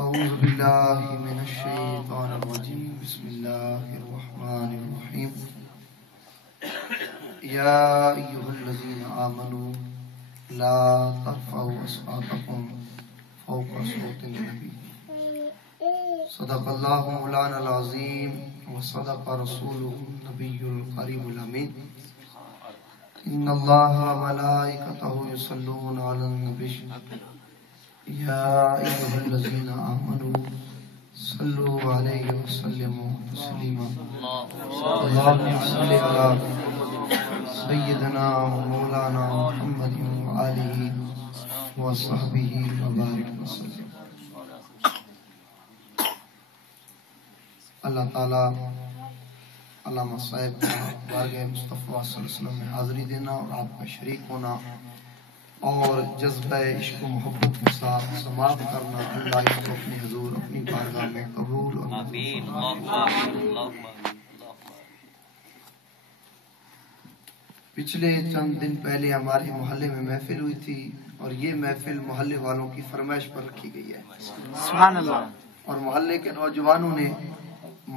أعوذ بالله من الشيطان الرجيم بسم الله الرحمن الرحيم يا أيها الذين آمنوا لا ترفعوا أصواتكم فوق صوت النبي صدق الله مولانا العظيم وصدق رسوله النبي الكريم الأمين إن الله وملائكته يصلون على النبي يا أيها الذين آمنوا صلوا عليه وسلموا تسليما اللهم صل على سيدنا ومولانا محمد وآله وصحبه وبارك وسلم. اللہ تعالیٰ علامہ صاحب کا بارگاہ مصطفیٰ صلی اللہ علیہ وسلم میں حاضری دینا اور آپ کا شریک ہونا اور جذبہ عشق و محبت کے ساتھ سماعت کرنا، اللہ اس کو اپنی حضور اپنی بارگاہ میں قبول اور آمین. پچھلے چند دن پہلے ہمارے محلے میں محفل ہوئی تھی اور یہ محفل محلے والوں کی فرمائش پر رکھی گئی ہے. سبحان اللہ. اور محلے کے نوجوانوں نے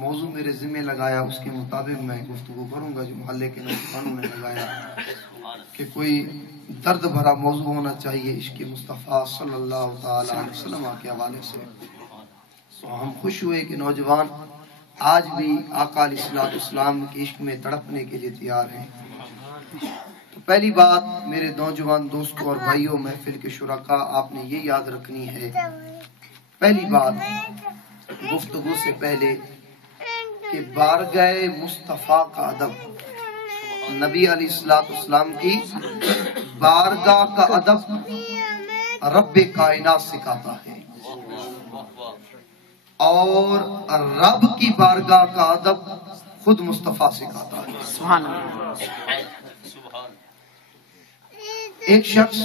موضوع میرے ذمہ لگایا، اس کے مطابق میں گفتگو کروں گا جو محلے کے نوجوانوں نے لگایا کہ کوئی درد بھرا موضوع ہونا چاہیے عشق مصطفیٰ صلی اللہ تعالی علیہ وسلم کے حوالے سے. تو ہم خوش ہوئے کہ نوجوان آج بھی آقا علیہ السلام کے عشق میں تڑپنے کے لیے تیار ہیں. تو پہلی بات میرے نوجوان دوستوں اور بھائیوں، محفل کے شرکاء، آپ نے یہ یاد رکھنی ہے، پہلی بات گفتگو سے پہلے کہ بارگاہ مصطفیٰ کا ادب، نبی علیہ السلام کی بارگاہ کا ادب رب کائنات سکھاتا ہے اور رب کی بارگاہ کا ادب خود مصطفیٰ سکھاتا ہے. سبحان اللہ. ایک شخص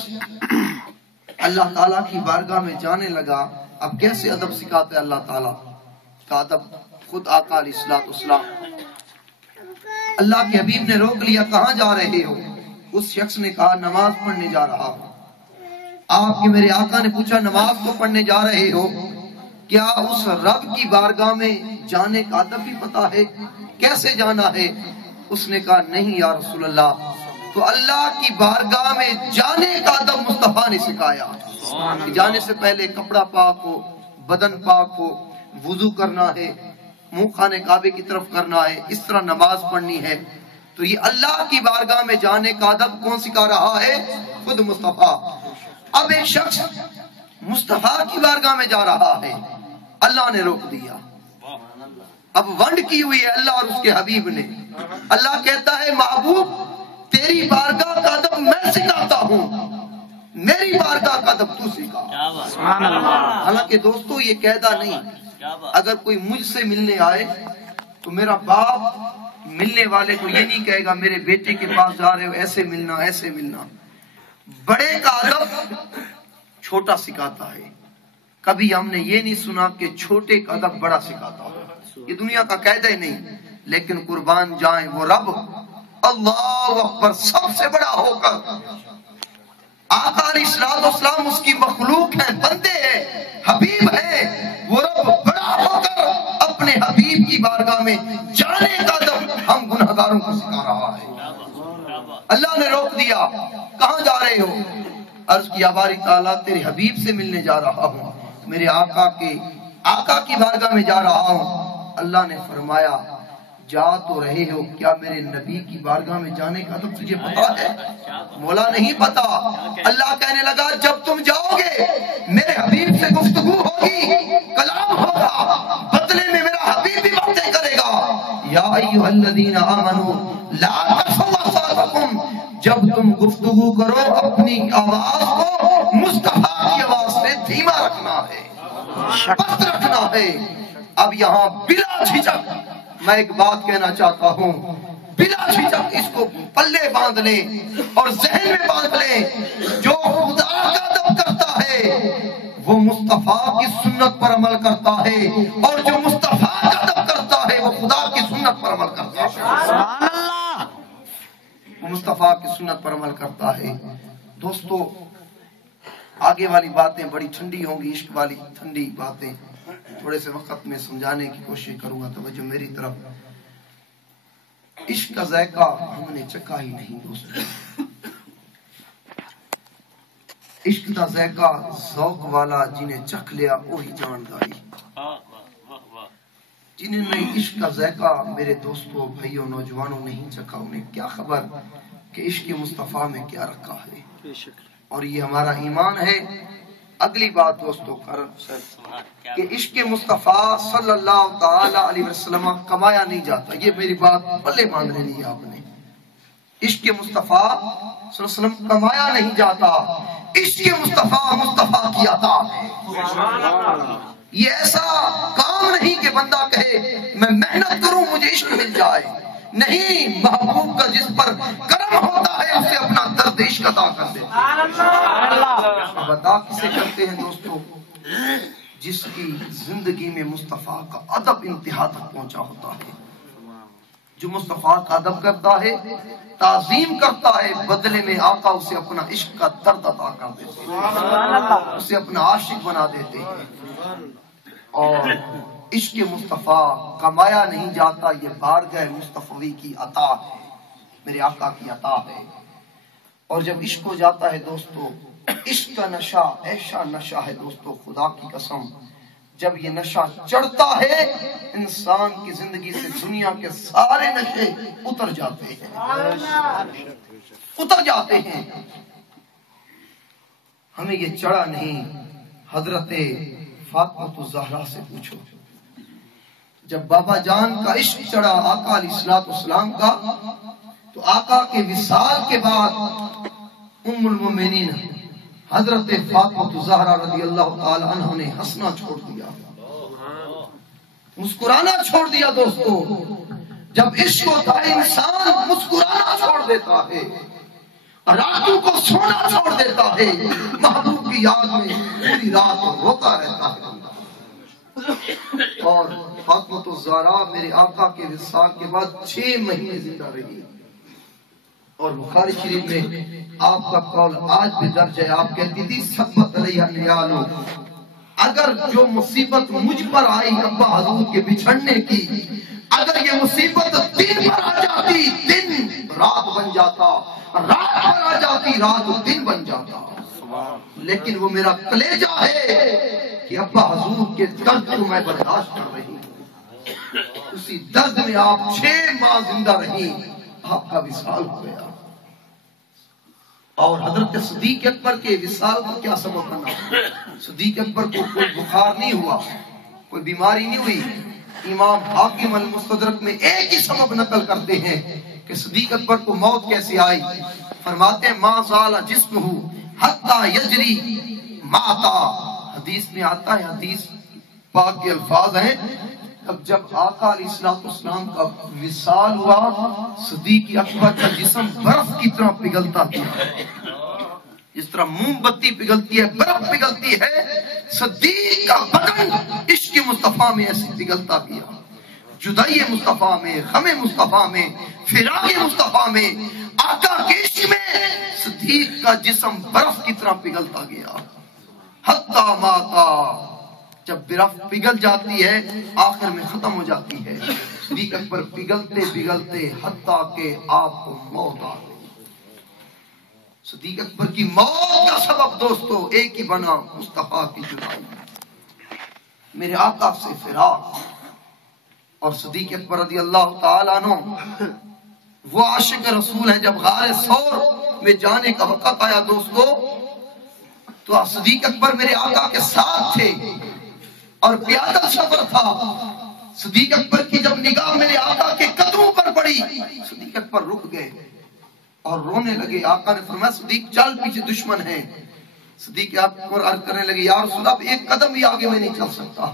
اللہ تعالیٰ کی بارگاہ میں جانے لگا. اب کیسے ادب سکھاتے ہیں اللہ تعالیٰ کا ادب؟ خود آقا علیہ السلام. اللہ کے حبیب نے روک لیا، کہاں جا رہے ہو؟ اس شخص نے کہا نماز پڑھنے جا رہا ہوں. آپ کے میرے آقا نے پوچھا نماز تو پڑھنے جا رہے ہو، کیا اس رب کی بارگاہ میں جانے کا ادب بھی پتا ہے؟ کیسے جانا ہے؟ اس نے کہا نہیں یا رسول اللہ. تو اللہ کی بارگاہ میں جانے کا ادب مصطفیٰ نے سکھایا. جانے سے پہلے کپڑا پاک ہو، بدن پاک ہو، وضو کرنا ہے، منہ خانے کعبے کی طرف کرنا ہے، اس طرح نماز پڑھنی ہے. تو یہ اللہ کی بارگاہ میں جانے کا ادب کون سکھا رہا ہے؟ خود مصطفیٰ. اب ایک شخص مصطفیٰ کی بارگاہ میں جا رہا ہے، اللہ نے روک دیا. اب ونڈ کی ہوئی ہے اللہ اور اس کے حبیب نے. اللہ کہتا ہے محبوب تیری بارگاہ کا ادب میں سکھاتا ہوں، میری بارگاہ کا ادب تو سکھا. حالانکہ دوستو یہ قاعدہ نہیں، اگر کوئی مجھ سے ملنے آئے تو میرا باپ ملنے والے کو یہ نہیں کہے گا میرے بیٹے کے پاس جا رہے ہو ایسے ملنا ایسے ملنا. بڑے کا ادب چھوٹا سکھاتا ہے. کبھی ہم نے یہ نہیں سنا کہ چھوٹے کا ادب بڑا سکھاتا ہو. یہ دنیا کا قاعدہ ہی نہیں. لیکن قربان جائیں وہ رب اللہ اکبر سب سے بڑا ہو کر، آقا علیہ السلام اس کی مخلوق ہیں، بندے ہیں، حبیب ہے. وہ رب بڑا ہو کر اپنے حبیب کی بارگاہ میں جانے کا ادب ہم گنہگاروں کو سکھا رہا ہے. اللہ نے روک دیا. کہاں جا رہے ہو؟ عرض کیا باری تعالیٰ تیرے حبیب سے ملنے جا رہا ہوں، میرے آقا کی بارگاہ میں جا رہا ہوں. اللہ نے فرمایا جا تو رہے ہو، کیا میرے نبی کی بارگاہ میں جانے کا ادب تجھے پتا ہے؟ مولا نہیں پتا. اللہ کہنے لگا جب تم جاؤ گے میرے حبیب سے گفتگو ہوگی، کلام ہوگا، بدلے میں میرا حبیب بھی باتیں کرے گا. یا ایھا الذین آمنوا لا ترفعوا اصواتکم، جب تم گفتگو کرو اپنی آواز کو مصطفیٰ کی آواز سے دھیما رکھنا ہے، پست رکھنا ہے. اب یہاں بلا جھجک میں ایک بات کہنا چاہتا ہوں، بلا جھجک اس کو پلے باندھ لیں اور ذہن میں باندھ لیں، جو خدا کا ادب کرتا ہے وہ مصطفیٰ کی سنت پر عمل کرتا ہے، اور جو مصطفیٰ کا ادب کرتا ہے وہ خدا کی سنت پر عمل کرتا ہے. سبحان اللہ. وہ مصطفیٰ کی سنت پر عمل کرتا ہے. دوستو آگے والی باتیں بڑی ٹھنڈی ہوں گی، عشق والی ٹھنڈی باتیں. تھوڑے سے وقت میں سمجھانے کی کوشش کروں گا، توجہ میری طرف۔ عشق کا ذائقہ ہم نے چکھا ہی نہیں دوستو، عشق کا ذائقہ ذوق والا جنہیں چکھ لیا وہی جان دائی۔ جنہیں نے عشق کا ذائقہ میرے دوستوں بھائیوں نوجوانوں نہیں چکھا، انہیں کیا خبر کہ عشق مصطفیٰ میں کیا رکھا ہے، اور یہ ہمارا ایمان ہے۔ اگلی بات دوستو کہ عشق مصطفیٰ صلی اللہ تعالی علیہ وسلم کمایا نہیں جاتا، یہ میری بات پلے باندھ لینی ہے آپ نے۔ عشق مصطفیٰ صلی اللہ علیہ وسلم کمایا نہیں جاتا، عشق مصطفیٰ مصطفیٰ کی عطا ہے۔ یہ ایسا کام نہیں کہ بندہ کہے میں محنت کروں مجھے عشق مل جائے، نہیں، محبوب کا جس پر کرم ہوتا ہے اسے اپنا درد عشق عطا کر دیتے ہیں۔ بتا کسے کرتے ہیں دوستو؟ جس کی زندگی میں مصطفیٰ کا ادب انتہا تک پہنچا ہوتا ہے، جو مصطفیٰ کا ادب کرتا ہے، تعظیم کرتا ہے، بدلے میں آقا اسے اپنا عشق کا درد عطا کر دیتے ہیں، اسے اپنا عاشق بنا دیتے ہیں۔ اور عشق مصطفیٰ کمایا نہیں جاتا، یہ بارگاہ مصطفی کی عطا ہے، میرے آقا کی عطا ہے۔ اور جب عشق ہو جاتا ہے دوستو، عشق کا نشہ ایسا نشہ ہے دوستو، خدا کی قسم، جب یہ نشہ چڑھتا ہے انسان کی زندگی سے دنیا کے سارے نشے اتر جاتے ہیں، اتر جاتے ہیں۔ ہمیں یہ چڑھا نہیں، حضرت فاطمہ الزہرا سے پوچھو، جب بابا جان کا عشق چڑھا آقا علیہ السلام کا، تو آقا کے وصال کے بعد ام المومنین حضرت فاطمہ الزہرا رضی اللہ تعالی عنہ نے ہنسنا چھوڑ دیا، مسکرانا چھوڑ دیا دوستو۔ جب عشق ہوتا ہے انسان مسکرانا چھوڑ دیتا ہے، راتوں کو سونا چھوڑ دیتا ہے، محبوب کی یاد میں پوری رات روتا رہتا ہے۔ اور فاطمہ الزہرا میرے آقا کے وصال کے بعد 6 مہینے زندہ رہی، اور بخاری شریف میں آپ کا قول آج بھی درج ہے، آپ کہتی تھی سبت علیہ نیالو، اگر جو مصیبت مجھ پر آئی ابا حضور کے بچھڑنے کی، اگر یہ مصیبت دن پر آ جاتی دن رات بن جاتا، رات پر آ جاتی رات دن بن جاتا، لیکن وہ میرا کلیجہ ہے کہ ابا حضور کے درد کو میں برداشت کر رہی ہوں۔ اسی درد میں آپ 6 ماہ زندہ رہی، آپ کا وصال ہو گیا۔ اور حضرت صدیق اکبر کے وصال کا کیا سبب بنا؟ صدیق اکبر کو کوئی بخار نہیں ہوا، کوئی بیماری نہیں ہوئی۔ امام حاکم المستدرک میں ایک ہی سبب نقل کرتے ہیں کہ صدیق اکبر کو موت کیسے آئی، فرماتے ہیں ما زال جسمہ حتی یجری ماتا، حدیث میں آتا ہے، حدیث پاک کے الفاظ ہیں، اب جب آقا علیہ السلام کا وصال ہوا، صدیق اکبر کا جسم برف کی طرح پگھلتا گیا، جس طرح موم بتی پگھلتی ہے، برف پگھلتی ہے، صدیق کا بدن عشق مصطفیٰ میں ایسے پگھلتا گیا، جدائی مصطفیٰ میں، غم مصطفیٰ میں، فراق مصطفیٰ میں، آقا کے عشق میں صدیق کا جسم برف کی طرح پگھلتا گیا، حتی ماتا، جب برف پگھل جاتی ہے آخر میں ختم ہو جاتی ہے، صدیق اکبر پگھلتے پگھلتے حتیٰ کہ آپ کو موت آ گئی۔ صدیق اکبر کی موت کا سبب دوستو ایک ہی بنا، مصطفیٰ کی جدائی، میرے آقا سے فراق۔ اور صدیق اکبر رضی اللہ تعالیٰ عنہ وہ عاشق رسول ہے، جب غار ثور میں جانے کا وقت آیا دوستو، تو صدیق اکبر میرے آقا کے ساتھ تھے اور پیادل سفر تھا۔ صدیق اکبر کی جب نگاہ میرے آقا کے قدموں پر پڑی، صدیق اکبر رک گئے اور رونے لگے۔ آقا نے فرمایا صدیق چل، پیچھے دشمن ہے۔ صدیق اکبر عرض کرنے لگے یا رسول اللہ ایک قدم بھی آگے میں نہیں چل سکتا۔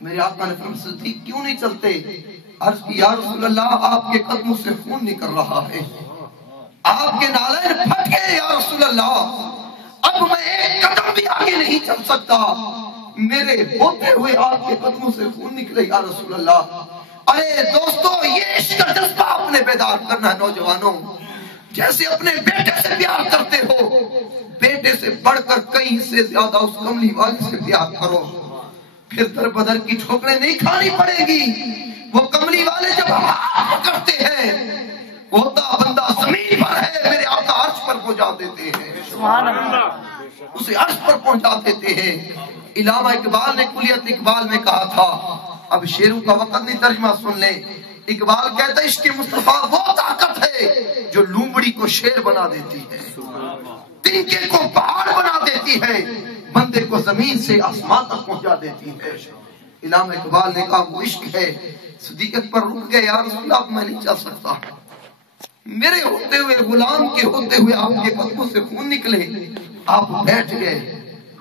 میرے آقا نے فرمایا صدیق کیوں نہیں چلتے؟ عرض کی یا رسول اللہ آپ کے قدموں سے خون نکل رہا ہے، آپ کے نالین پھٹ گئے یا رسول اللہ، اب میں ایک قدم بھی آگے نہیں چل سکتا، میرے ہوتے ہوئے آپ کے قدموں سے خون نکلے یا رسول اللہ۔ ارے دوستو یہ عشق کا جذبہ اپنے بیدار کرنا ہے نوجوانوں، جیسے اپنے بیٹے سے پیار کرتے ہو، بیٹے سے بڑھ کر کہیں سے زیادہ اس کملی والی سے پیار کرو۔ پھر در بدر کی ٹھوکریں نہیں کھانی پڑے گی. وہ کملی والے جب ہاتھ پکڑتے ہیں ہوتا بندہ زمین پر ہے, میرے آقا عرش پر پہنچا دیتے ہیں. سبحان اللہ, اسے عرش پر پہنچا دیتے ہیں. علامہ اقبال نے کلیت اقبال میں کہا تھا, اب شیروں کا وقت نہیں, ترجمہ سن لیں. اقبال کہتا ہے عشق مصطفیٰ وہ طاقت ہے جو لومڑی کو شیر بنا دیتی ہے, تنکے کو پہاڑ بنا دیتی ہے, بندے کو زمین سے آسمان تک پہنچا دیتی ہے. علامہ اقبال نے کہا وہ عشق ہے. صدیق پر رک گئے, یا رسول اللہ میں نہیں چل سکتا, میرے ہوتے ہوئے غلام کے ہوتے ہوئے آپ کے قدموں سے خون نکلے. آپ بیٹھ گئے.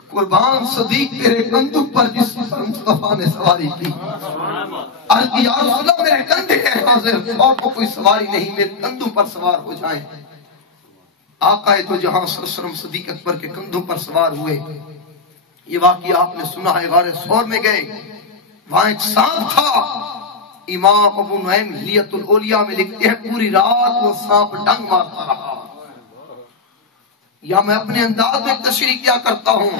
قربان صدیق تیرے کندھوں پر جس پر مصطفیٰ نے سواری کی, یا رسول اللہ میرے کندھے ہیں حاضر, اور کو کوئی سواری نہیں, میرے کندھوں پر سوار ہو جائیں. آقا تو جہاں صلی اللہ علیہ وسلم صدیق اکبر کے کندھوں پر سوار ہوئے. یہ واقعہ آپ نے سنا ہے. غار ثور میں گئے, وہاں ایک سانپ تھا. امام ابو نعیم حلیت الاولیاء میں لکھتے ہیں پوری رات وہ سانپ ڈنگ مارتا رہا. یا میں اپنے انداز میں تشریح کیا کرتا ہوں,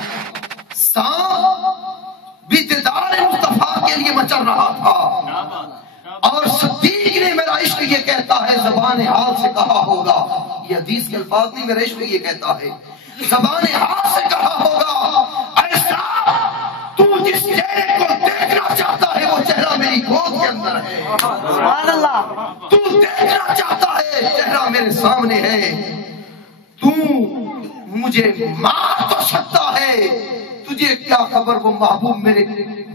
سانپ بھی دیدار مصطفیٰ کے لیے مچل رہا تھا, اور صدیق نے میرا عشق یہ کہتا ہے زبان حال سے کہا ہوگا. یہ حدیث کے الفاظ نہیں, میرا عشق یہ کہتا ہے زبان حال سے کہا ہوگا, ایسا تو جس چہرے کو دیکھنا چاہتا ہے وہ چہرہ میری گود کے اندر ہے. سبحان اللہ, تو دیکھنا چاہتا ہے چہرہ میرے سامنے ہے. تو مجھے مار تو سکتا ہے, تجھے کیا خبر وہ محبوب میرے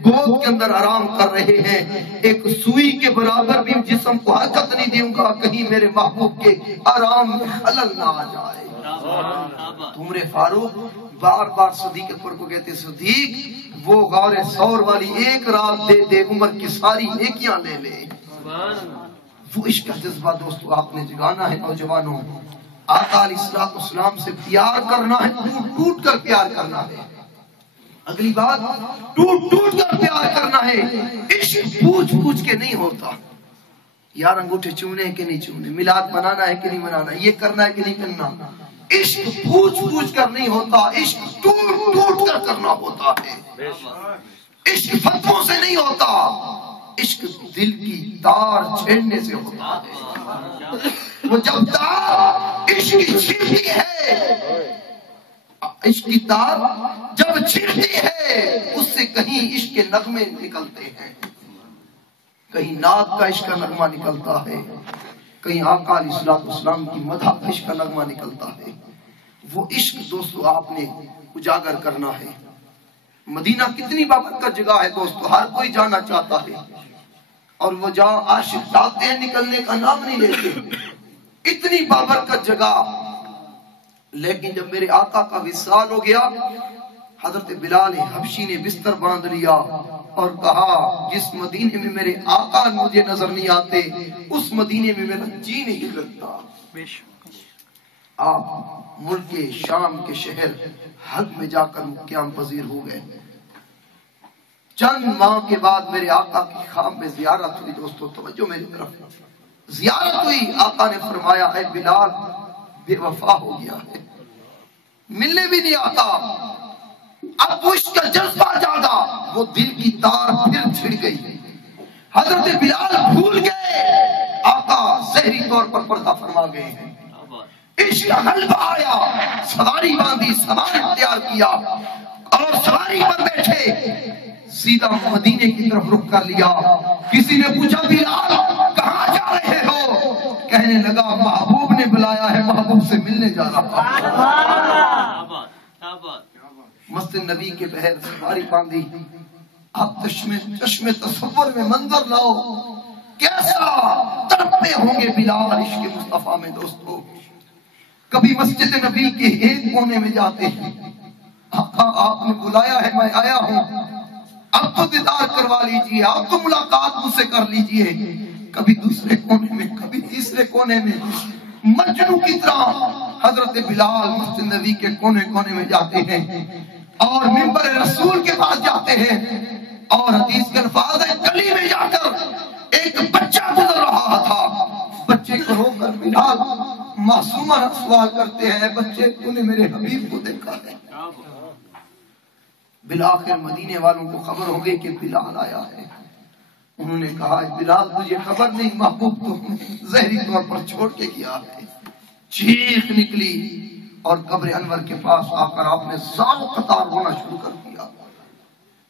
گود کے اندر آرام کر رہے ہیں. ایک سوئی کے برابر بھی جسم کو حرکت نہیں دوں گا, کہیں میرے محبوب کے آرام میں خلل نہ آ جائے. عمر فاروق بار بار صدیق اکبر کو کہتے, صدیق وہ غار ثور والی ایک رات دے دے, عمر کی ساری نیکیاں لے لے. وہ عشق کا جذبہ دوستو آپ نے جگانا ہے. نوجوانوں, آقا علیہ الصلوۃ والسلام سے پیار کرنا ہے, ٹوٹ ٹوٹ کر پیار کرنا ہے. اگلی بات, ٹوٹ ٹوٹ کر پیار کرنا ہے. عشق پوچھ پوچھ کے نہیں ہوتا. یار انگوٹھے چومنے ہیں کہ نہیں چومنے, میلاد منانا ہے کہ نہیں منانا, یہ کرنا ہے کہ نہیں کرنا. عشق پوچھ پوچھ کر نہیں ہوتا, عشق ٹوٹ ٹوٹ کر کرنا ہوتا ہے. عشق فتووں سے نہیں ہوتا, عشق دل کی تار چھیڑنے سے ہوتا ہے. وہ جب تار عشق کی چھڑتی ہے, عشق کی تار جب چھڑتی ہے اس سے کہیں عشق کے نغمے نکلتے ہیں. کہیں نعت کا عشق کا نغمہ نکلتا ہے, کہیں آقا علیہ الصلوۃ والسلام کی مدح کا عشق کا نغمہ نکلتا ہے. وہ عشق دوستو آپ نے اجاگر کرنا ہے. مدینہ کتنی بابرکت جگہ ہے دوستو, ہر کوئی جانا چاہتا ہے, اور وہ جہاں عاشق جاتے ہیں نکلنے کا نام نہیں لیتے. اتنی بابرکت جگہ, لیکن جب میرے آقا کا وصال ہو گیا, حضرت بلال حبشی نے بستر باندھ لیا اور کہا جس مدینے میں میرے آقا مجھے نظر نہیں آتے اس مدینے میں میرا جی نہیں لگتا. آپ ملک شام کے شہر حلب میں جا کر قیام پذیر ہو گئے. چند ماہ کے بعد میرے آقا کی خواب میں زیارت ہوئی. دوستو توجہ میری طرف, زیارت ہوئی. آقا نے فرمایا اے بلال بے وفا ہو گیا ہے, ملنے بھی نہیں آتا. اب وہ اس کا جذبہ جاگا, وہ دل کی تار پھر چھڑ گئی. حضرت بلال بھول گئے, آقا ظاہری طور پر پردہ فرما گئے ہیں. عشق کا غلبہ آیا, سواری باندھی, سوار اختیار کیا اور سواری پر بیٹھے سیدھا مدینے کی طرف رخ کر لیا. کسی نے پوچھا بلال کہاں جا رہے ہو؟ کہنے لگا محبوب نے بلایا ہے, محبوب سے ملنے جا رہا. مسجد نبی کے بہر سواری باندھی. آپ چشم تصور میں منظر لاؤ, کیسا تڑپے ہوں گے بلال عشق مصطفیٰ میں. دوستو کبھی مسجد نبی کے ایک کونے میں جاتے ہیں, آقا آپ نے بلایا ہے میں آیا ہوں, اب تو دیدار کروا لیجئے, اب تو ملاقات مجھ سے کر لیجئے. کبھی دوسرے کونے میں, کبھی تیسرے کونے میں, مجنو کی طرح حضرت بلال مسجد نبی کے کونے کونے میں جاتے ہیں اور منبر رسول کے پاس جاتے ہیں. اور حدیث کے الفاظ ہیں گلی میں جا کر ایک بچہ گزر رہا تھا, بچے کو رو کر بلال معصومانہ سوال کرتے ہیں, بچے تو نے میرے حبیب کو دیکھا ہے؟ بالآخر مدینے والوں کو خبر ہو گئی کہ بلال آیا ہے. انہوں نے کہا بلال تجھے خبر نہیں محبوب تو زہری طور پر چھوڑ کے گیا ہے. چیخ نکلی اور قبر انور کے پاس آ کر آپ نے زار قطار ہونا شروع کر دیا.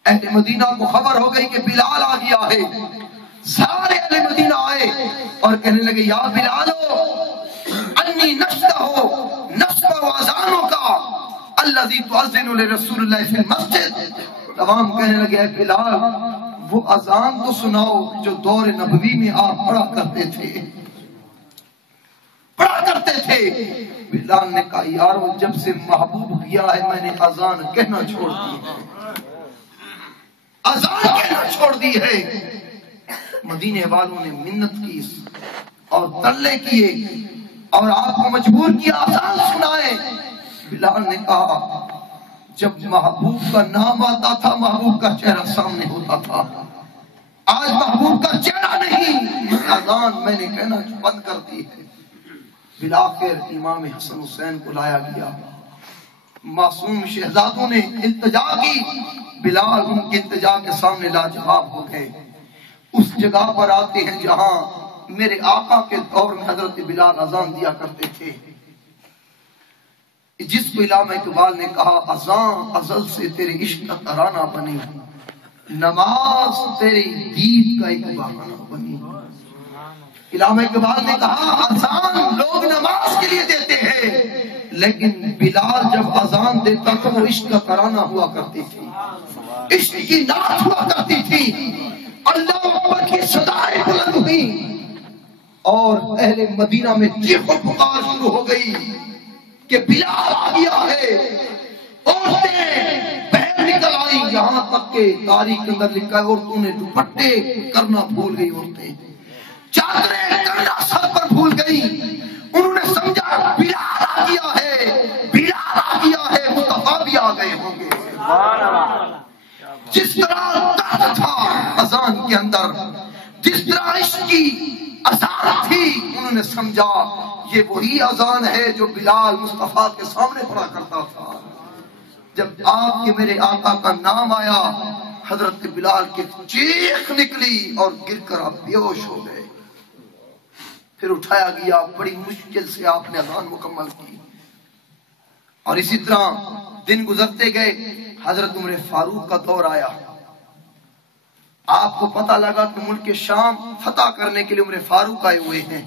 اہل مدینہ کو خبر ہو گئی کہ بلال آ گیا ہے. سارے اہل مدینہ آئے اور کہنے لگے یا بلالو انی نفسہ نفسہ وازانوں کا الذی تؤذن لرسول اللہ فی المسجد. تمام کہنے لگے اے بلال وہ اذان تو سناؤ جو دور نبوی میں آپ پڑھا کرتے تھے. بلال نے کہا یارو جب سے محبوب کیا ہے میں نے اذان کہنا چھوڑ دی ہے. اذان کہنا چھوڑ دی ہے. مدینے والوں نے منت کی اور ترلے کیے اور آپ کو مجبور کیا اذان سنائے. بلال نے کہا جب محبوب کا نام آتا تھا محبوب کا چہرہ سامنے ہوتا تھا. آج محبوب کا چہرہ نہیں. اذان میں نے کہنا بند کر دی ہے. بالآخر امام حسن حسین کو لایا گیا. معصوم شہزادوں نے التجا کی. بلال ان کی التجا کے سامنے لاجواب ہو گئے. اس جگہ پر آتے ہیں جہاں میرے آقا کے دور میں حضرت بلال اذان دیا کرتے تھے، جس کو علامہ اقبال نے کہا اذان ازل سے تیرے عشق کا ترانہ بنی، نماز تیری دید کا ایک بہانہ بنی. علامہ اقبال نے کہا اذان لوگ نماز کے لیے دیتے ہیں لیکن بلال جب اذان دیتا تو وہ عشق کا ترانہ ہوا کرتی تھی، عشق کی نعت ہوا کرتی تھی. اللہ اکبر کی صدائیں بلند ہوئی اور اہل مدینہ میں چیخ و پکار شروع ہو گئی کہ بلال آ گیا ہے. عورتیں بہر نکل آئی. یہاں تک کہ تاریخ کے اندر لکھا ہے عورتوں نے دوپٹے کرنا بھول گئی. عورتیں چادریں کرنا سر پر بھول گئی. انہوں نے سمجھا بلال آ گیا ہے، بلال آ گیا ہے، مصطفیٰ بھی آ گئے ہوں گے. جس طرح طاقت تھا اذان کے اندر، جس طرح عشق کی اذان تھی، انہوں نے سمجھا یہ وہی اذان ہے جو بلال مصطفیٰ کے سامنے پڑھا کرتا تھا. جب آپ کے میرے آقا کا نام آیا حضرت بلال کی چیخ نکلی اور گر کر آپ بے ہوش ہو گئے. پھر اٹھایا گیا، بڑی مشکل سے آپ نے اذان مکمل کی. اور اسی طرح دن گزرتے گئے. حضرت عمر فاروق کا دور آیا. آپ کو پتہ لگا کہ ملک شام فتح کرنے کے لیے عمر فاروق آئے ہوئے ہیں.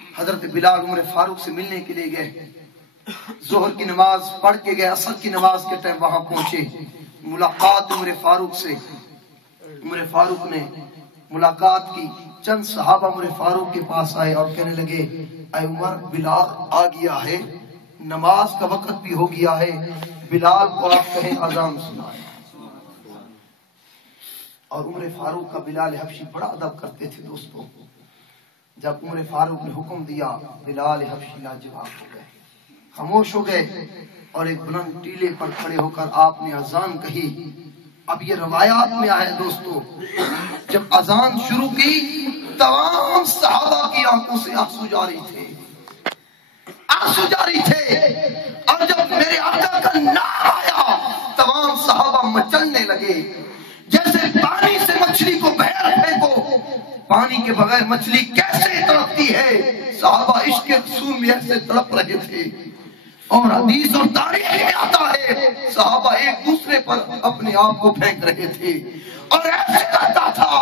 حضرت بلال عمر فاروق سے ملنے کے لیے گئے. ظہر کی نماز پڑھ کے گئے، عصر کی نماز کے ٹائم وہاں پہنچے. ملاقات عمر فاروق سے. عمر فاروق نے ملاقات کی. چند صحابہ عمر فاروق کے پاس آئے اور کہنے لگے اے عمر بلال آ گیا ہے، نماز کا وقت بھی ہو گیا ہے، بلال کو آپ کہیں اذان سنائیں. اور عمر فاروق کا بلال حبشی بڑا ادب کرتے تھے دوستوں. جب عمر فاروق نے حکم دیا بلال حبشی لاجواب ہو گئے، خاموش ہو گئے اور ایک بلند ٹیلے پر کھڑے ہو کر آپ نے اذان کہی. اب یہ روایات میں آئے دوستوں، جب اذان شروع کی تمام صحابہ کی آنکھوں سے آنسو جاری تھے، آنسو جاری تھے. اور جب میرے آقا کا نام آیا تمام صحابہ مچلنے لگے. جیسے پانی سے مچھلی کو بہر پھینکو، پانی کے بغیر مچھلی کیسے تڑپتی ہے، صحابہ عشق کے رسول میں ایسے تڑپ رہے تھے. اور حدیث اور تاریخ میں آتا ہے صحابہ ایک دوسرے پر اپنے آپ کو پھینک رہے تھے. اور ایسے لگتا تھا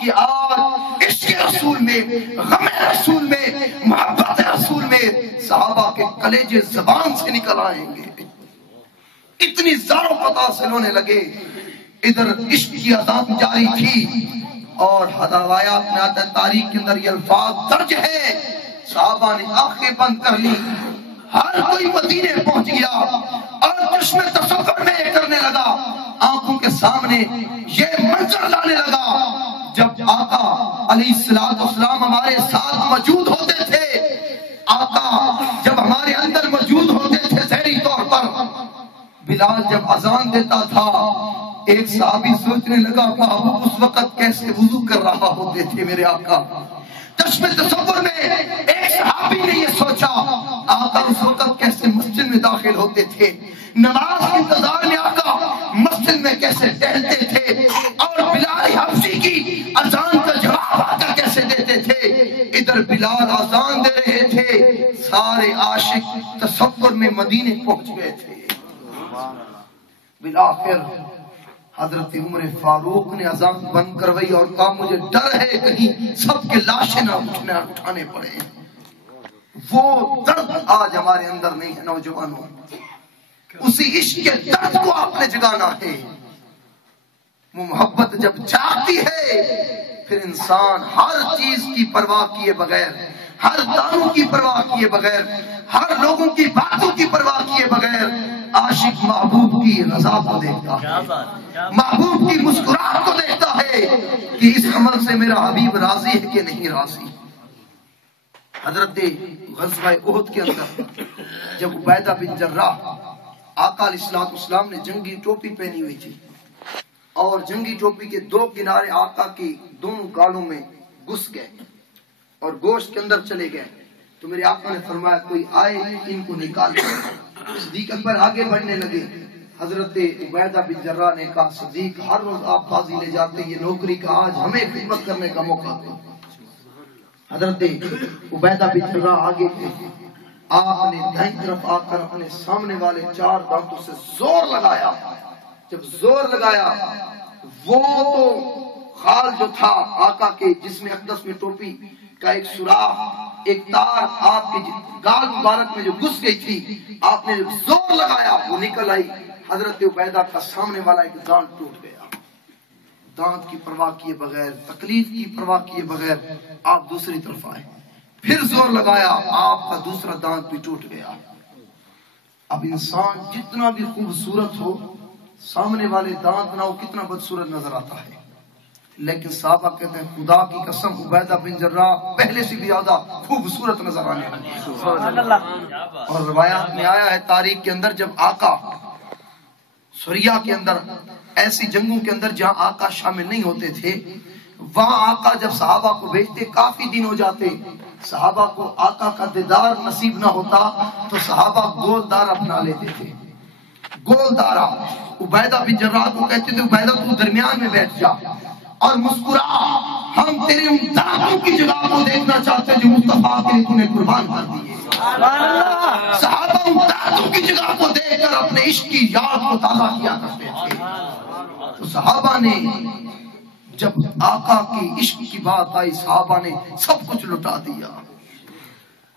کہ آج عشق رسول میں، غم رسول میں، محبت رسول میں صحابہ کے کلیجے زبان سے نکل آئیں گے. اتنی زار و قطع سے رونے لگے. ادھر عشق کی اذان جاری تھی اور روایات میں آتا ہے، تاریخ کے اندر یہ الفاظ درج ہے، صحابہ نے آنکھیں بند کر لی. ہر کوئی مدینے پہنچ گیا اور چشم تصور میں کرنے لگا، آنکھوں کے سامنے یہ منظر لانے لگا. جب آقا علیہ السلام ہمارے ساتھ موجود ہوتے تھے، آقا جب ہمارے اندر موجود ہوتے تھے ظاہری طور پر، بلال جب اذان دیتا تھا ایک صحابی سوچنے لگا محبوب اس وقت کیسے وضو کر رہا ہوتے تھے میرے آقا. چشم تصور میں ایک صحابی نے یہ سوچا آقا اس وقت کیسے مسجد میں داخل ہوتے تھے. نماز کے انتظار میں آقا مسجد میں کیسے ٹہلتے تھے اور بلال حبشی کی اذان کا جواب آقا کیسے دیتے تھے. ادھر بلال اذان دے رہے تھے، سارے عاشق تصور میں مدینے پہنچ گئے تھے. بالآخر حضرت عمر فاروق نے اذان بند کروائی اور کہا مجھے ڈر ہے کہیں سب کے لاشیں نہ اٹھانے پڑے. وہ درد آج ہمارے اندر نہیں ہے نوجوانوں. اسی عشق کے درد کو آپ نے جگانا ہے. وہ محبت جب جاگتی ہے پھر انسان ہر چیز کی پرواہ کیے بغیر، ہر دانوں کی پرواہ کیے بغیر، ہر لوگوں کی باتوں کی پرواہ کیے بغیر عاشق محبوب کی رضا کو دیکھتا ہے، محبوب کی مسکراہٹ کو دیکھتا ہے کہ اس عمل سے میرا حبیب راضی ہے کہ نہیں راضی. حضرت غزوہ احد کے اندر جب عبیدہ بن جراح آقا علیہ السلام نے جنگی ٹوپی پہنی ہوئی تھی اور جنگی ٹوپی کے دو کنارے آقا کی دونوں گالوں میں گھس گئے اور گوشت کے اندر چلے گئے، تو میرے آقا نے فرمایا کوئی آئے ان کو نکال دے. صدیق اکبر آگے بڑھنے لگے. حضرت عبیدہ بن جراح نے کہا صدیق ہر روز آپ بازی لے جاتے، یہ نوکری کا آج ہمیں خدمت کرنے کا موقع دو. حضرت عبیدہ بن جراح آگے تھے. آپ نے دائیں طرف آ کر اپنے سامنے والے 4 دانتوں سے زور لگایا. جب زور لگایا وہ تو خال جو تھا آقا کے جسم اقدس میں ٹوپی کا ایک سوراخ، ایک تار آپ کے گال مبارک میں جو گھس گئی تھی، آپ نے جب زور لگایا وہ نکل آئی. حضرت عبیدہ کا سامنے والا ایک دانت ٹوٹ گیا. دانت کی پرواہ کیے بغیر، تکلیف کی پرواہ کیے بغیر آپ دوسری طرف آئے. پھر زور لگایا، آپ کا دوسرا دانت بھی ٹوٹ گیا. اب انسان جتنا بھی خوبصورت ہو، سامنے والے دانت نہ ہو کتنا بدصورت نظر آتا ہے. لیکن صحابہ کہتے ہیں خدا کی قسم عبیدہ بن جراح پہلے سے بھی زیادہ خوبصورت نظر آنے لگے. اور روایات میں آیا ہے تاریخ کے اندر جب آقا سوریا کے اندر ایسی جنگوں کے اندر جہاں آقا شامل نہیں ہوتے تھے، وہاں آقا جب صحابہ کو بھیجتے کافی دن ہو جاتے، صحابہ کو آقا کا دیدار نصیب نہ ہوتا تو صحابہ گول دارا اپنا لیتے تھے. گول دارا عبیدہ بن جراح کو کہتے تھے عبیدہ تو درمیان میں بیٹھ جا اور مسکرا، ہم تیرے ان دانتوں کی جگہ کو دیکھنا چاہتے جو مصطفیٰ کے لیے تو نے قربان کر دیے. صحابہ ان دانتوں کی جگہ کو دیکھ کر اپنے عشق کی یاد کو تازہ کیا کرتے تھے. تو صحابہ نے جب آقا کی عشق کی بات آئی، صحابہ نے سب کچھ لٹا دیا،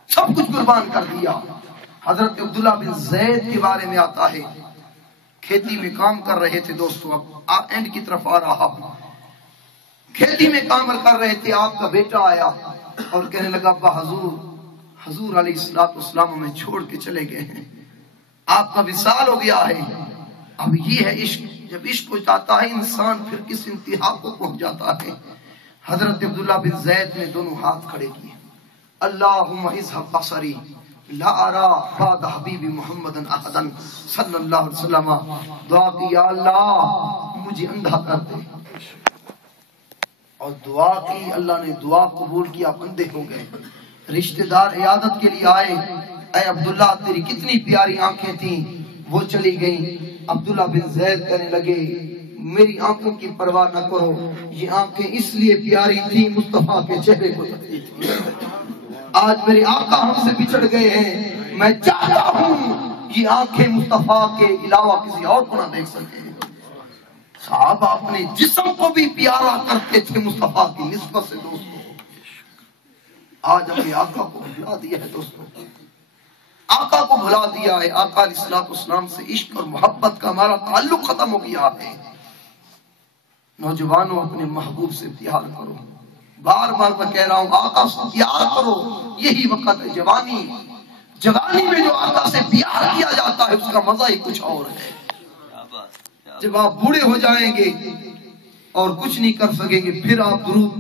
سب کچھ قربان کر دیا. حضرت عبداللہ بن زید کے بارے میں آتا ہے، کھیتی میں کام کر رہے تھے. دوستو اب اینڈ کی طرف آ رہا ہوں. کھیتی میں کام کر رہے تھے، آپ کا بیٹا آیا اور کہنے لگا ابا حضور علیہ السلام ہمیں چھوڑ کے چلے گئے ہیں، آپ کا وصال ہو گیا ہے. اب یہ ہے عشق. جب عشق ہو جاتا ہے انسان پھر کس انتہا کو پہنچ جاتا ہے. حضرت عبداللہ بن زید نے دونوں ہاتھ کھڑے کیے، اللہم اذھب بصری لا ارا بعد حبیب محمد احدا صلی اللہ علیہ وسلم. دعا کی یا اللہ مجھے اندھا کر دے، اور دعا کی، اللہ نے دعا قبول کیا، اندھے ہو گئے. رشتہ دار عیادت کے لیے آئے، اے عبداللہ تیری کتنی پیاری آنکھیں تھیں، وہ چلی گئیں. عبداللہ بن زید کہنے لگے میری آنکھوں کی پرواہ نہ کرو، یہ آنکھیں اس لیے پیاری تھی مصطفیٰ کے چہرے کو تکتی تھی. آج میرے آقا ہم سے بچھڑ گئے ہیں، میں چاہتا ہوں یہ آنکھیں مصطفیٰ کے علاوہ کسی اور کو نہ دیکھ سکے. صحابہ اپنے جسم کو بھی پیارا کرتے تھے مصطفیٰ کی نسبت سے. دوستو آج اپنے آقا کو بھلا دیا ہے، دوستو آقا کو بھلا دیا ہے. آقا علیہ السلام سے عشق اور محبت کا ہمارا تعلق ختم ہو گیا ہے. نوجوانوں اپنے محبوب سے پیار کرو. بار بار میں کہہ رہا ہوں آقا سے پیار کرو، یہی وقت ہے جوانی. جوانی میں جو آقا سے پیار کیا جاتا ہے اس کا مزہ ہی کچھ اور ہے. جب آپ بوڑھے ہو جائیں گے اور کچھ نہیں کر سکیں گے پھر آپ درود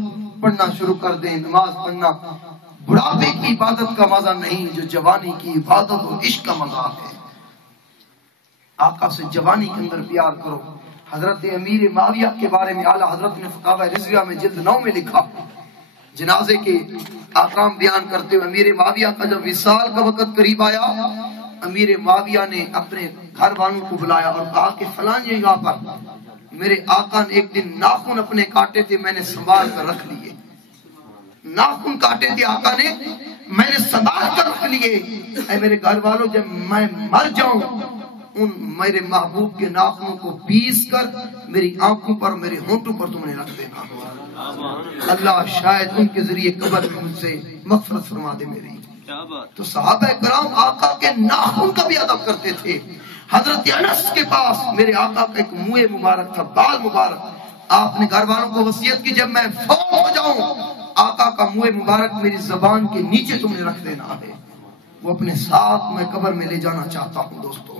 پڑھنا شروع کر دیں، نماز پڑھنا. بڑھاپے کی عبادت کا مزہ نہیں جو جوانی کی عبادت اور عشق کا مزہ ہے. آقا سے جوانی کے اندر پیار کرو. حضرت امیر معاویہ کے بارے میں اعلیٰ حضرت نے فتاوی رضویہ میں جلد 9 میں لکھا، جنازے کے احکام بیان کرتے ہوئے امیر معاویہ کا جب وصال کا وقت قریب آیا امیر معاویہ نے اپنے گھر والوں کو بلایا اور کہا کہ فلاں جگہ پر میرے آقا نے ایک دن ناخن اپنے کاٹے تھے، میں نے سنبھال کر رکھ لیے۔ ناخن کاٹے تھے آقا نے، میں نے سنبھال کر رکھ لیے۔ اے میرے گھر والوں، جب میں مر جاؤں ان میرے محبوب کے ناخنوں کو پیس کر میری آنکھوں پر، میرے ہونٹوں پر تم نے رکھ دینا۔ اللہ شاید ان کے ذریعے قبر میں مجھ سے مغفرت فرما دے میری۔ تو صحابہ کرام آقا کے ناخن کا بھی ادب کرتے تھے۔ حضرت انس کے پاس میرے آقا کا ایک منہ مبارک تھا، بال مبارک۔ آپ نے گھر والوں کو وصیت کی جب میں فوت ہو جاؤں آقا کا منہ مبارک میری زبان کے نیچے تم نے رکھ دینا ہے، وہ اپنے ساتھ میں قبر میں لے جانا چاہتا ہوں دوستو۔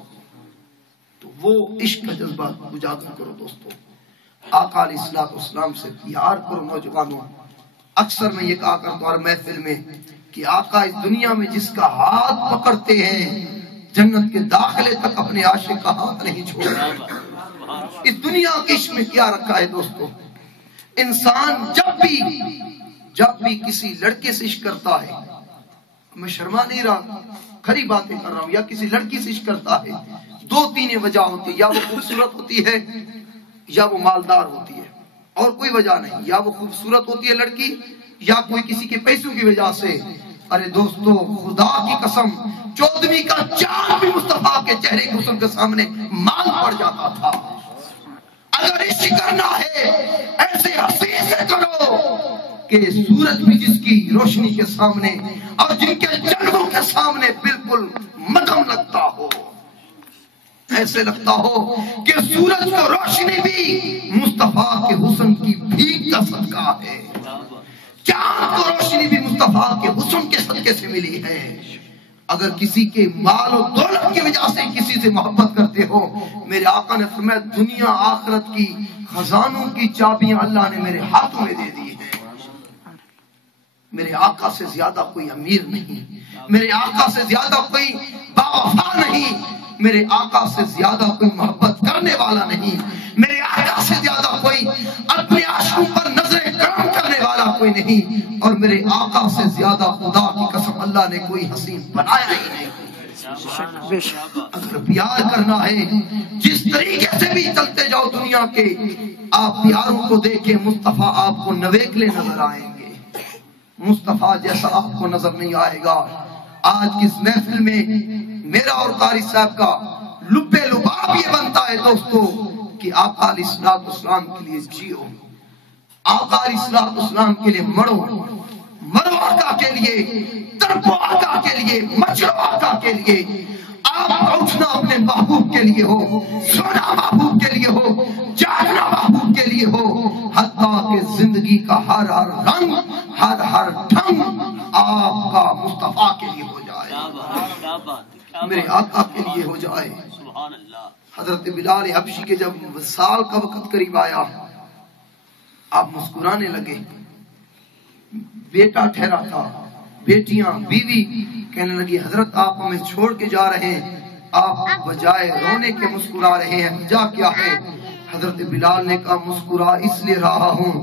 تو وہ عشق کا جذبہ اجاگر کرو دوستو، آقا علیہ السلام سے پیار کرو نوجوانوں۔ اکثر میں یہ کہا کرتا ہوں محفل میں کہ آقا اس دنیا میں جس کا ہاتھ پکڑتے ہیں جنت کے داخلے تک اپنے عاشق کا ہاتھ نہیں چھوڑتا۔ اس دنیا کے عشق میں کیا رکھا ہے دوستو؟ انسان جب بھی کسی لڑکے سے عشق کرتا ہے، میں شرما نہیں رہا، کھری باتیں کر رہا ہوں، یا کسی لڑکی سے عشق کرتا ہے، دو تین وجہ ہوتی ہے، یا وہ خوبصورت ہوتی ہے یا وہ مالدار ہوتی ہے، اور کوئی وجہ نہیں۔ یا وہ خوبصورت ہوتی ہے لڑکی یا کوئی کسی کے پیسوں کی وجہ سے۔ ارے دوستو خدا کی قسم 14ویں کا چاند بھی مصطفیٰ کے چہرے کے حسن کے سامنے مال پڑ جاتا تھا۔ اگر عشق کرنا ہے ایسے حسین سے کرو کہ سورج بھی جس کی روشنی کے سامنے اور جن کے جلووں کے سامنے بالکل مدھم لگتا ہو، ایسے لگتا ہو کہ سورج کو روشنی بھی مصطفیٰ کے حسن کی بھیک کا صدقہ ہے، چاند کو روشنی بھی مصطفیٰ کے حسن کے صدقے سے ملی ہے۔ اگر کسی کے مال و دولت کی وجہ سے کسی سے محبت کرتے ہو، میرے آقا نے فرمایا دنیا آخرت کی خزانوں کی چابیاں اللہ نے میرے ہاتھوں میں دے دی ہیں۔ میرے آقا سے زیادہ کوئی امیر نہیں، میرے آقا سے زیادہ کوئی باوفا نہیں، میرے آقا سے زیادہ کوئی محبت کرنے والا نہیں، میرے آقا سے زیادہ کوئی اپنے عاشقوں پر نظر کرم کرنے والا کوئی نہیں، اور میرے آقا سے زیادہ خدا کی قسم اللہ نے کوئی حسین بنایا ہی نہیں۔ اگر پیار کرنا ہے جس طریقے سے بھی چلتے جاؤ دنیا کے، آپ پیاروں کو دیکھیں مصطفیٰ آپ کو نویکلے نظر آئیں گے، مصطفیٰ جیسا آپ کو نظر نہیں آئے گا۔ آج کس محفل میں میرا اور قاری صاحب کا لب لباب یہ بنتا ہے دوستو کہ آقا علیہ السلام کے لیے جیو، آقا علیہ السلام کے لیے مرو آقا کے لیے، تڑپو آقا کے لیے، مچلو آقا کے لیے۔ آپ کا اٹھنا اپنے محبوب کے لیے ہو، سونا محبوب کے لیے ہو، جاگنا محبوب کے لیے ہو، حتیٰ کہ زندگی کا ہر ہر رنگ، ہر ڈھنگ آپ کا مصطفیٰ کے لیے ہو جائے، میرے آقا کے لیے ہو جائے۔ حضرت بلال حبشی کے جب وصال کا وقت قریب آیا، آپ مسکرانے لگے، بیٹا ٹھہرا تھا، بیٹیاں، بیوی کہنے لگی حضرت آپ ہمیں چھوڑ کے جا رہے ہیں، آپ بجائے رونے کے مسکرا رہے ہیں، وجہ کیا ہے؟ حضرت بلال نے کہا مسکرا اس لیے رہا ہوں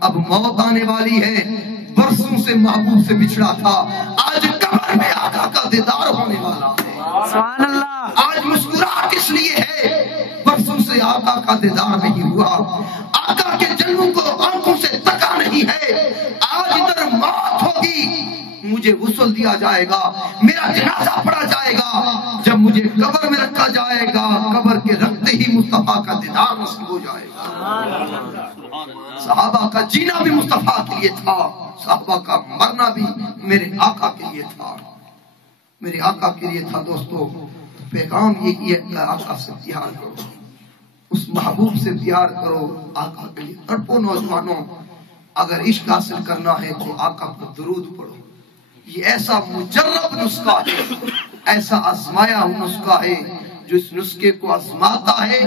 اب موت آنے والی ہے، برسوں سے محبوب سے بچھڑا تھا، آج قبر میں آقا کا دیدار ہونے والا ہے۔ سبحان اللہ۔ آج مسکراہٹ اس لیے ہے برسوں سے آقا کا دیدار نہیں ہوا، آقا کے جلووں کو آنکھوں سے تکا نہیں ہے، آج ادھر موت ہوگی، مجھے غسل دیا جائے گا، میرا جنازہ پڑھا جائے گا، جب مجھے قبر میں رکھا جائے گا قبر کے رکھتے ہی مصطفیٰ کا دیدار نصیب ہو جائے گا۔ صحابہ کا جینا بھی مصطفیٰ کے لیے تھا، صحابہ کا مرنا بھی میرے آقا کے لیے تھا، میرے آقا کے لیے تھا۔ دوستو پیغام یہی ہے کہ آقا سے پیار کرو، اس محبوب سے پیار کرو، آقا کے لیے تڑپو۔ نوجوانوں اگر عشق حاصل کرنا ہے تو آقا پر درود پڑھو، یہ ایسا مجرب نسخہ ہے، ایسا آزمایا ہوا نسخہ ہے، جو اس نسخے کو آزماتا ہے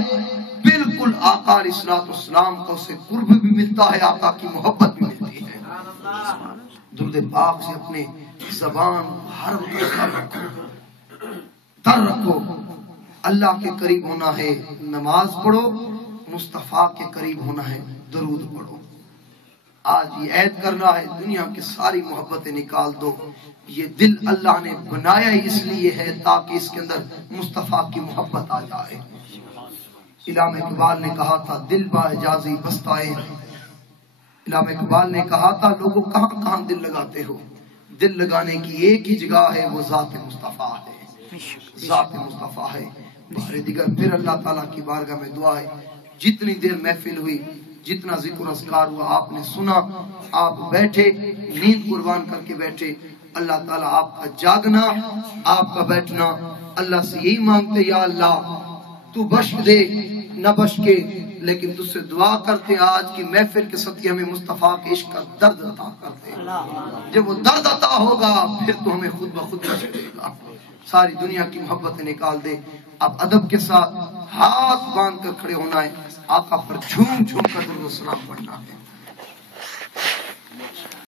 بالکل آقا علیہ السلام کا اسے قرب بھی ملتا ہے، آقا کی محبت بھی ملتی ہے۔ درود پاک سے اپنے زبان ہر وقت تر رکھو، اللہ کے قریب ہونا ہے نماز پڑھو، مصطفیٰ کے قریب ہونا ہے درود پڑھو۔ آج یہ عہد کرنا ہے دنیا کی ساری محبتیں نکال دو. یہ دل اللہ نے بنایا اس لیے ہے تاکہ اس کے اندر مصطفیٰ کی محبت آ جائے. علامہ اقبال نے کہا تھا دل با اجازی بستائے. علامہ اقبال نے کہا تھا لوگوں کہاں کہاں دل لگاتے ہو، دل لگانے کی ایک ہی جگہ ہے، وہ ذات مصطفیٰ ہے، ذات مصطفیٰ ہے. بار دیگر پھر اللہ تعالیٰ کی بارگاہ میں دعا ہے، جتنی دیر محفل ہوئی، جتنا ذکر اذکار ہوا، آپ نے سنا، آپ بیٹھے نیند قربان کر کے بیٹھے. اللہ تعالیٰ آپ کا جاگنا، آپ کا بیٹھنا، اللہ سے یہی مانگتے یا اللہ تو بخش دے نہ بخش کے، لیکن تجھ سے دعا کرتے آج کی محفل کے صدقے ہمیں مصطفیٰ کے عشق کا درد عطا کرتے. جب وہ درد عطا ہوگا پھر تو ہمیں خود بخود بخش دے گا. ساری دنیا کی محبت نکال دے. اب ادب کے ساتھ ہاتھ باندھ کر کھڑے ہونا ہے، آقا پر جھوم جھوم کر درود و سلام پڑھنا ہے.